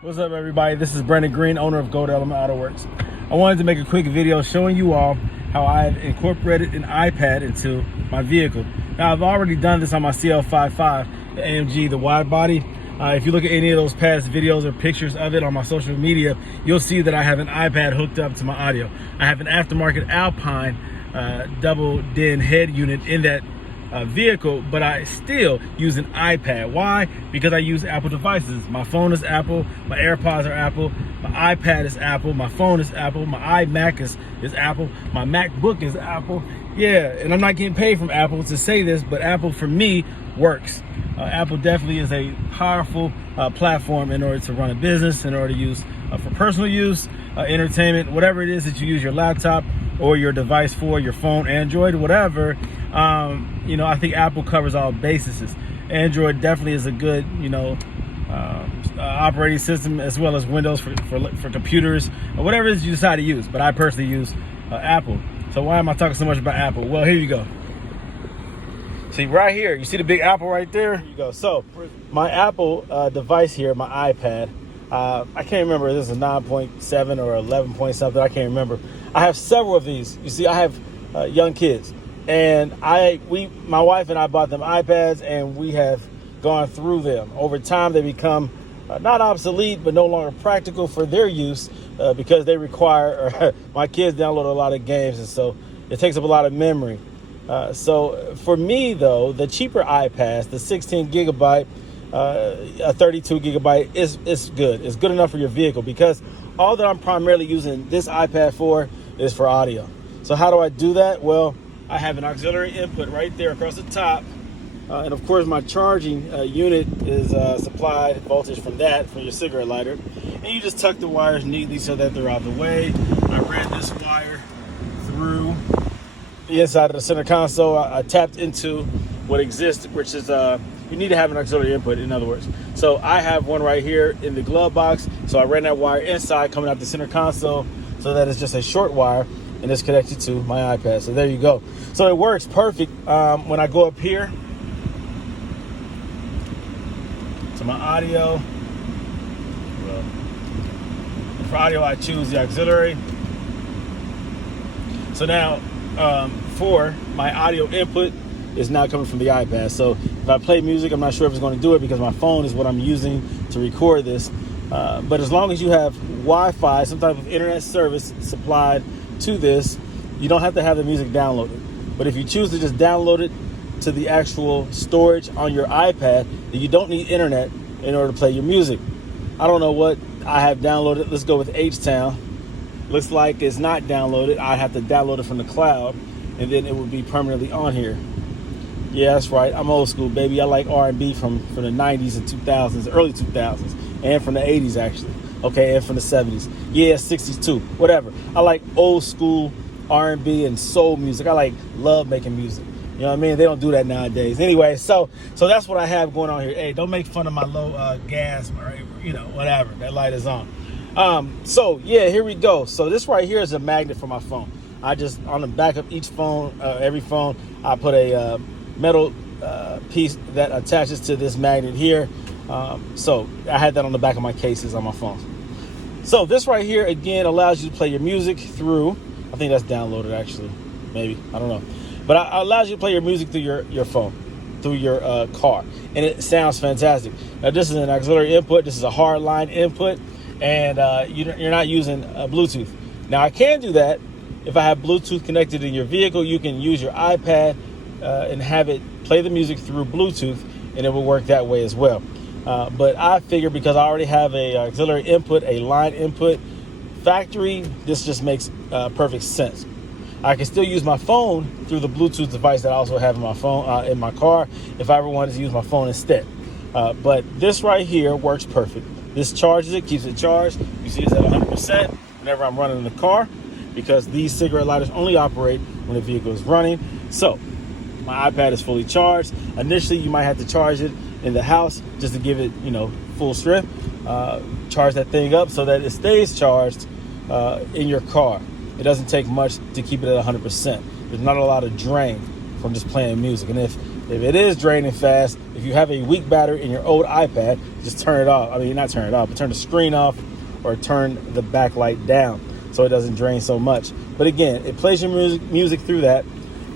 What's up, everybody? This is Brandon Green, owner of Gold Element Auto Works. I wanted to make a quick video showing you all how I've incorporated an iPad into my vehicle. Now, I've already done this on my CL55, the AMG, the wide body. If you look at any of those past videos or pictures of it on my social media, you'll see that I have an iPad hooked up to my audio. I have an aftermarket Alpine double DIN head unit in that vehicle, but I still use an iPad. Why? Because I use Apple devices. My phone is Apple, my AirPods are Apple, my iPad is Apple, my phone is Apple, my iMac is Apple, my MacBook is Apple. Yeah, and I'm not getting paid from Apple to say this, but Apple for me works. Apple definitely is a powerful platform in order to run a business, in order to use for personal use, entertainment, whatever it is that you use your laptop or your device for, your phone, Android, whatever. You know, I think Apple covers all bases. Android definitely is a good, operating system, as well as Windows for computers, or whatever it is you decide to use. But I personally use Apple. So why am I talking so much about Apple? Well, here you go. See right here, you see the big Apple right there? Here you go. So my Apple device here, my iPad, I can't remember if this is a 9.7 or 11 point something. I can't remember. I have several of these. You see, I have young kids, and my wife and I bought them iPads, and we have gone through them. Over time, they become not obsolete, but no longer practical for their use because they require, my kids download a lot of games, and so it takes up a lot of memory. So for me, though, the cheaper iPads, the 16 gigabyte, a 32 gigabyte is good. It's good enough for your vehicle, because all that I'm primarily using this iPad for is for audio. So how do I do that? Well, I have an auxiliary input right there across the top. And of course, my charging unit is supplied voltage from your cigarette lighter. And you just tuck the wires neatly so that they're out of the way. I ran this wire through the inside of the center console. I tapped into what exists, which is you need to have an auxiliary input, in other words. So I have one right here in the glove box. So I ran that wire inside, coming out the center console, so that it's just a short wire, and it's connected to my iPad. So there you go. So it works perfect when I go up here to my audio. Well, for audio, I choose the auxiliary. So now for my audio input is now coming from the iPad. So if I play music, I'm not sure if it's going to do it because my phone is what I'm using to record this. But as long as you have Wi-Fi, some type of internet service supplied to this, you don't have to have the music downloaded. But if you choose to just download it to the actual storage on your iPad, then you don't need internet in order to play your music. I don't know what I have downloaded. Let's go with H-Town. Looks like it's not downloaded. I have to download it from the cloud, and then it will be permanently on here. Yeah, that's right. I'm old school, baby. I like R&B from the 90s and 2000s, early 2000s, and from the 80s, actually. Okay, and from the 70s. Yeah, 60s too, whatever. I like old school R&B and soul music. I love making music. You know what I mean? They don't do that nowadays. Anyway, so that's what I have going on here. Hey, don't make fun of my low gas, or, whatever. That light is on. So yeah, here we go. So this right here is a magnet for my phone. I just, on the back of each phone, every phone, I put a metal piece that attaches to this magnet here. So I had that on the back of my cases on my phone. So this right here, again, allows you to play your music through, I think that's downloaded actually, maybe, I don't know. But it allows you to play your music through your phone, through your car. And it sounds fantastic. Now this is an auxiliary input, this is a hard line input, and you're not using Bluetooth. Now I can do that. If I have Bluetooth connected in your vehicle, you can use your iPad and have it play the music through Bluetooth, and it will work that way as well. But I figure, because I already have a auxiliary input, a line input, factory, this just makes perfect sense. I can still use my phone through the Bluetooth device that I also have in my phone in my car if I ever wanted to use my phone instead. But this right here works perfect. This charges it, keeps it charged. You see it's at 100% whenever I'm running in the car, because these cigarette lighters only operate when the vehicle is running. So my iPad is fully charged. Initially, you might have to charge it in the house just to give it, full strength. Charge that thing up so that it stays charged in your car. It doesn't take much to keep it at 100%. there's not a lot of drain from just playing music. And if it is draining fast, if you have a weak battery in your old iPad, just turn it off. I mean, not turn it off, but turn the screen off or turn the backlight down so it doesn't drain so much. But again, it plays your music through that.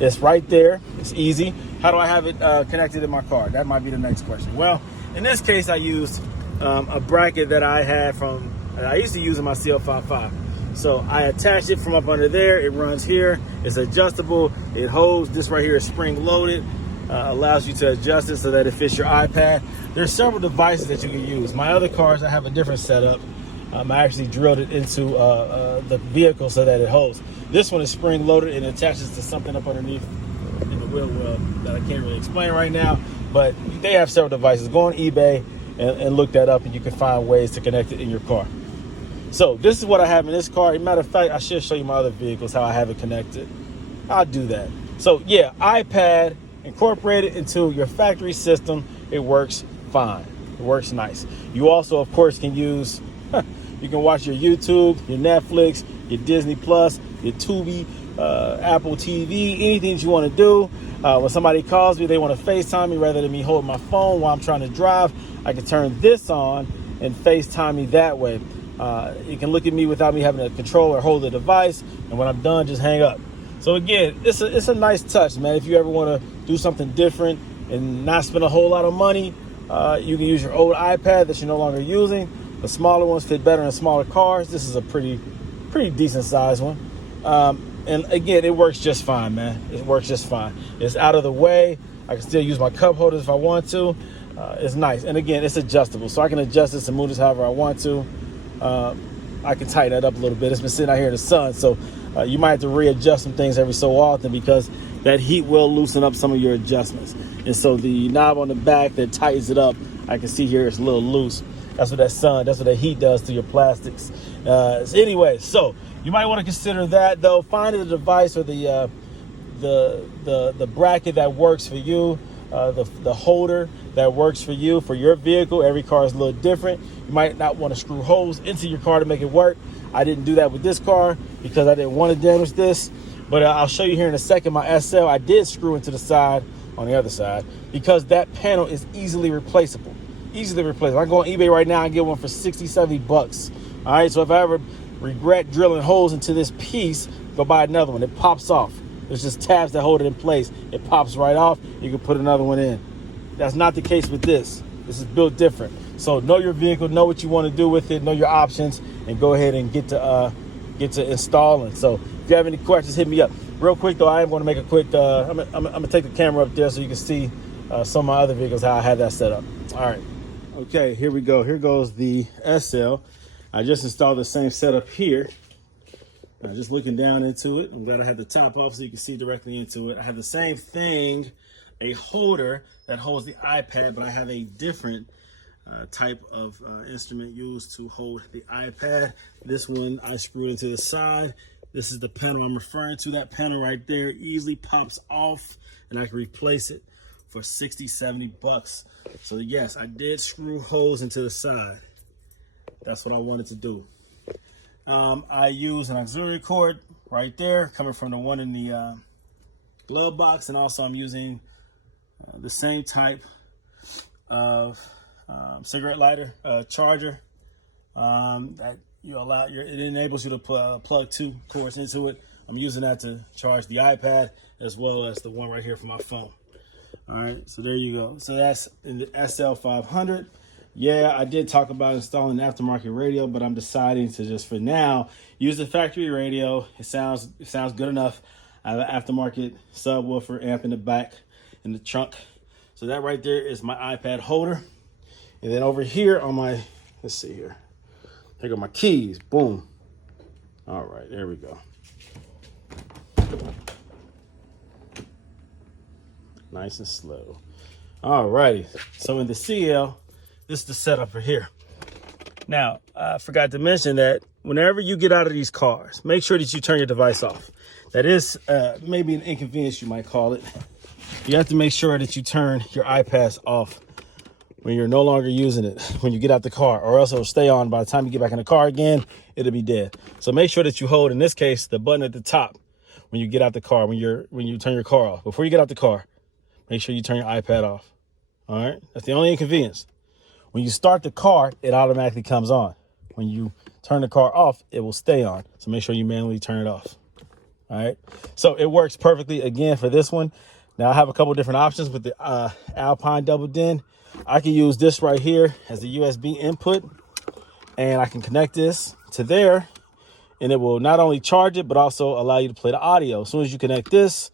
It's right there. It's easy. How do I have it connected in my car? That might be the next question. Well, in this case, I used a bracket that I had I used to use in my CL55. So I attached it from up under there. It runs here. It's adjustable. It holds. This right here is spring loaded. Allows you to adjust it so that it fits your iPad. There's several devices that you can use. My other cars, I have a different setup. I actually drilled it into the vehicle so that it holds. This one is spring loaded and attaches to something up underneath in the wheel well that I can't really explain right now. But they have several devices. Go on eBay and look that up, and you can find ways to connect it in your car. So this is what I have in this car. As a matter of fact, I should show you my other vehicles, how I have it connected. I'll do that. So yeah, iPad incorporated into your factory system. It works fine. It works nice. You also, of course, can use, you can watch your YouTube, your Netflix, your Disney Plus, your Tubi, Apple TV, anything that you want to do. When somebody calls me, they want to FaceTime me rather than me holding my phone while I'm trying to drive, I can turn this on and FaceTime me that way. You can look at me without me having to control or hold the device, and when I'm done, just hang up. So again, it's a nice touch, man. If you ever want to do something different and not spend a whole lot of money, you can use your old iPad that you're no longer using. The smaller ones fit better in smaller cars. This is a pretty decent sized one. And again, it works just fine, man. It works just fine. It's out of the way. I can still use my cup holders if I want to. It's nice. And again, it's adjustable, so I can adjust this and move this however I want to. I can tighten that up a little bit. It's been sitting out here in the sun, so you might have to readjust some things every so often because that heat will loosen up some of your adjustments. And so the knob on the back that tightens it up, I can see here it's a little loose. That's what that's what the heat does to your plastics. Anyway, so you might want to consider that, though. Find a device or the bracket that works for you, the holder that works for you for your vehicle. Every car is a little different. You might not want to screw holes into your car to make it work. I didn't do that with this car because I didn't want to damage this. But I'll show you here in a second. My SL, I did screw into the side on the other side because that panel is easily replaceable. Easily replaceable. I can go on eBay right now and get one for 60, 70 bucks. All right, so if I ever regret drilling holes into this piece, go buy another one. It pops off. There's just tabs that hold it in place. It pops right off. You can put another one in. That's not the case with this. This is built different. So know your vehicle, know what you want to do with it, know your options, and go ahead and get to installing. So if you have any questions, hit me up. Real quick though, I am going to make a quick. I'm gonna take the camera up there so you can see some of my other vehicles, how I have that set up. All right. Okay, here we go. Here goes the SL. I just installed the same setup here. Just looking down into it. I'm glad I have the top off so you can see directly into it. I have the same thing, a holder that holds the iPad, but I have a different type of instrument used to hold the iPad. This one I screwed into the side. This is the panel I'm referring to. That panel right there easily pops off, and I can replace it for 60, 70 bucks. So yes, I did screw holes into the side. That's what I wanted to do. I use an auxiliary cord right there coming from the one in the glove box, and also I'm using the same type of cigarette lighter charger that it enables you to plug two cords into it. I'm using that to charge the iPad as well as the one right here for my phone. All right, so there you go. So that's in the SL500. Yeah, I did talk about installing an aftermarket radio, but I'm deciding to just for now use the factory radio. It sounds good enough. I have an aftermarket subwoofer amp in the back in the trunk. So that right there is my iPad holder. And then over here on my, let's see here. There go my keys. Boom. All right, there we go. Nice and slow. All righty. So in the CL, this is the setup for here. Now, I forgot to mention that whenever you get out of these cars, make sure that you turn your device off. That is maybe an inconvenience, you might call it. You have to make sure that you turn your iPads off when you're no longer using it, when you get out the car, or else it'll stay on. By the time you get back in the car again, it'll be dead. So make sure that you hold, in this case, the button at the top when you get out the car, when you turn your car off. Before you get out the car, make sure you turn your iPad off. All right, that's the only inconvenience. When you start the car, it automatically comes on. When you turn the car off, it will stay on. So make sure you manually turn it off. All right, so it works perfectly again for this one. Now I have a couple different options with the Alpine double din. I can use this right here as the USB input, and I can connect this to there, and it will not only charge it, but also allow you to play the audio. As soon as you connect this,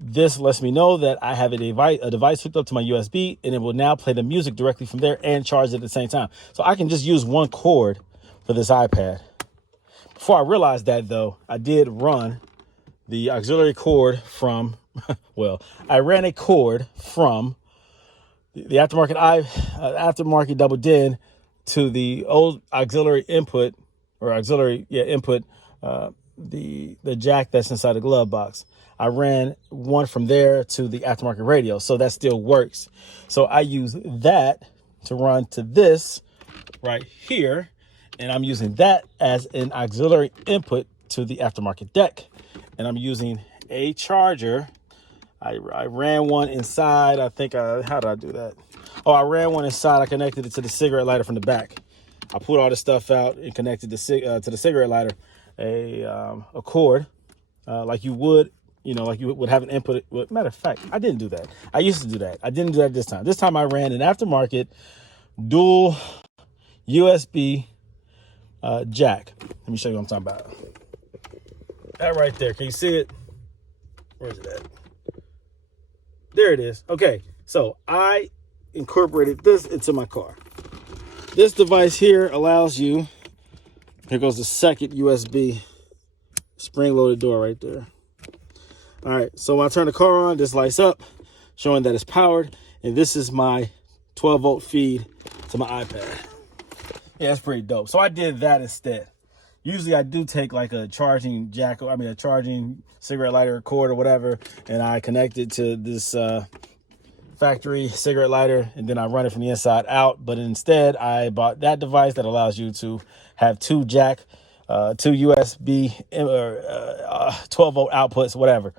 this lets me know that I have a device hooked up to my USB, and it will now play the music directly from there and charge it at the same time. So I can just use one cord for this iPad. Before I realized that, though, I did run the auxiliary cord from, well, I ran a cord from the aftermarket double din to the old auxiliary input, or auxiliary input, the jack that's inside the glove box. I ran one from there to the aftermarket radio, so that still works. So I use that to run to this right here, and I'm using that as an auxiliary input to the aftermarket deck. And I'm using a charger. I ran one inside. I think, how did I do that? Oh, I ran one inside. I connected it to the cigarette lighter from the back. I pulled all this stuff out and connected to the cigarette lighter a cord, like you would, like you would have an input. Matter of fact, I didn't do that. I used to do that. I didn't do that this time. This time I ran an aftermarket dual USB jack. Let me show you what I'm talking about. That right there. Can you see it? Where's it at? There it is. Okay, so I incorporated this into my car. This device here allows you, here goes the second USB spring-loaded door right there. All right, so when I turn the car on, this lights up, showing that it's powered, and this is my 12-volt feed to my iPad. Yeah, that's pretty dope. So I did that instead. Usually I do take like a charging jack, a charging cigarette lighter cord or whatever, and I connect it to this factory cigarette lighter, and then I run it from the inside out. But instead, I bought that device that allows you to have two USB, or 12-volt outputs, whatever,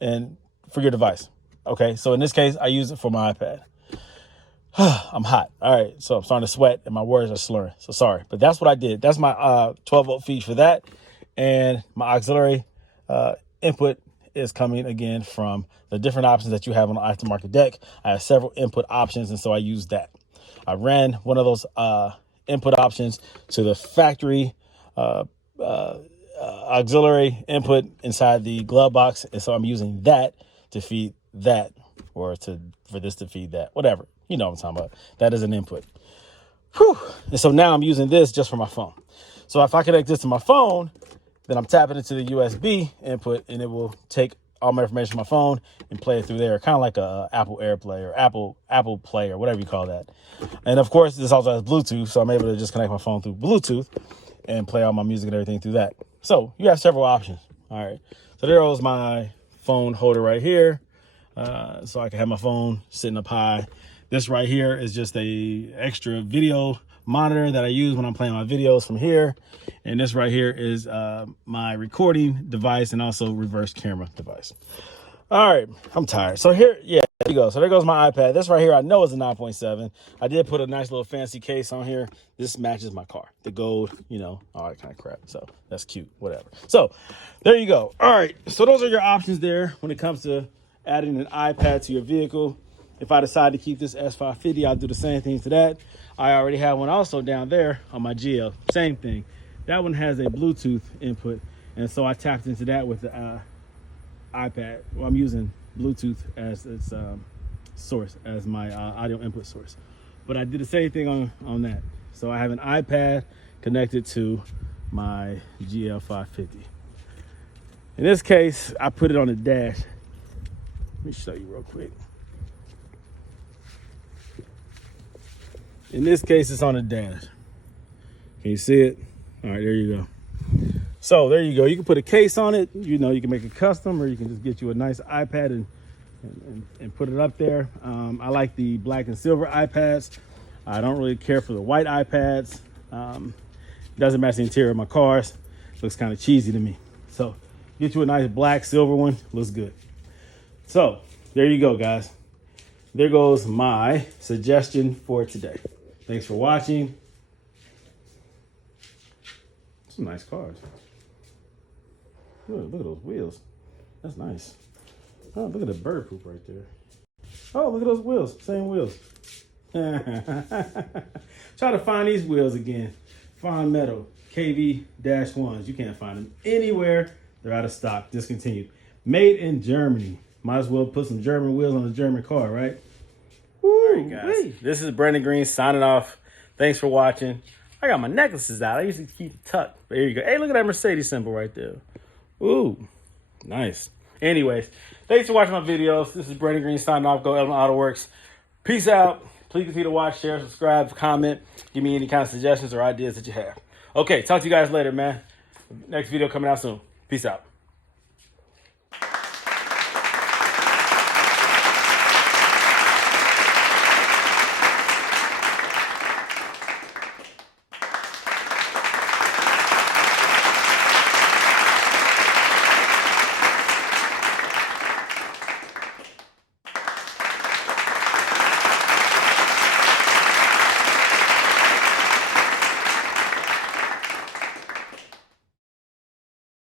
and for your device. Okay, so in this case, I use it for my iPad. I'm hot. All right, so I'm starting to sweat and my words are slurring. So sorry, but that's what I did. That's my 12-volt feed for that, and my auxiliary input is coming again from the different options that you have on the aftermarket deck. I have several input options, and so I use that. I ran one of those input options to the factory auxiliary input inside the glove box, and so I'm using that to feed that, or for this to feed that, whatever. You know what I'm talking about. That is an input. Whew. And so now I'm using this just for my phone. So if I connect this to my phone, then I'm tapping into the USB input, and it will take all my information from my phone and play it through there, kind of like a Apple AirPlay or Apple Play or whatever you call that. And of course, this also has Bluetooth, so I'm able to just connect my phone through Bluetooth and play all my music and everything through that. So you have several options. All right. So there goes my phone holder right here, so I can have my phone sitting up high. This right here is just a extra video monitor that I use when I'm playing my videos from here. And this right here is my recording device and also reverse camera device. All right, I'm tired. So here, yeah, there you go. So there goes my iPad. This right here, I know is a 9.7. I did put a nice little fancy case on here. This matches my car, the gold, all that kind of crap. So that's cute, whatever. So there you go. All right, so those are your options there when it comes to adding an iPad to your vehicle. If I decide to keep this S550, I'll do the same thing to that. I already have one also down there on my GL. Same thing. That one has a Bluetooth input, and so I tapped into that with the iPad. Well, I'm using Bluetooth as its source, as my audio input source. But I did the same thing on that. So I have an iPad connected to my GL 550. In this case, I put it on the dash. Let me show you real quick. In this case, it's on the dash. Can you see it? All right, there you go. So there you go. You can put a case on it. You can make it custom, or you can just get you a nice iPad and put it up there. I like the black and silver iPads. I don't really care for the white iPads. Doesn't match the interior of my cars. Looks kind of cheesy to me. So Get you a nice black, silver one. Looks good. So there you go, guys. There goes my suggestion for today. Thanks for watching. Some nice cars. Look at those wheels. That's nice. Oh, look at the bird poop right there. Oh, look at those wheels. Same wheels. Try to find these wheels again. Fine Metal KV-1s. You can't find them anywhere. They're out of stock. Discontinued. Made in Germany. Might as well put some German wheels on a German car, right? All right, guys. This is Brandon Green signing off. Thanks for watching. I got my necklaces out. I usually keep it tucked. But here you go. Hey, look at that Mercedes symbol right there. Ooh, nice. Anyways, thanks for watching my videos. This is Brandon Green signing off. Go Element Auto Works. Peace out. Please continue to watch, share, subscribe, comment. Give me any kind of suggestions or ideas that you have. Okay, talk to you guys later, man. Next video coming out soon. Peace out.